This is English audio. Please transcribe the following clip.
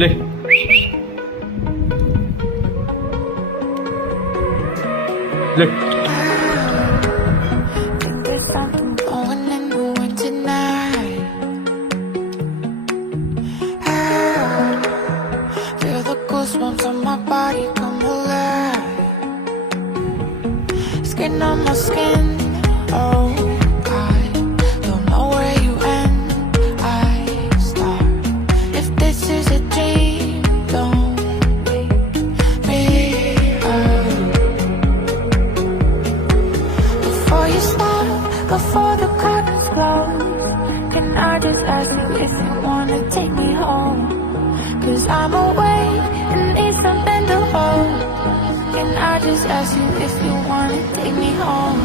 Lê. Lê. Think there's something going in the wind tonight. Feel the goosebumps on my body come alive. Skin on my skin, oh God. Don't know where you end, I start. If this is a dream, don't wake me up. Before you stop, before the curtains close, can I just ask you if you wanna take me home? 'Cause I'm awake and need something to hold. Can I just ask you if you wanna take me home?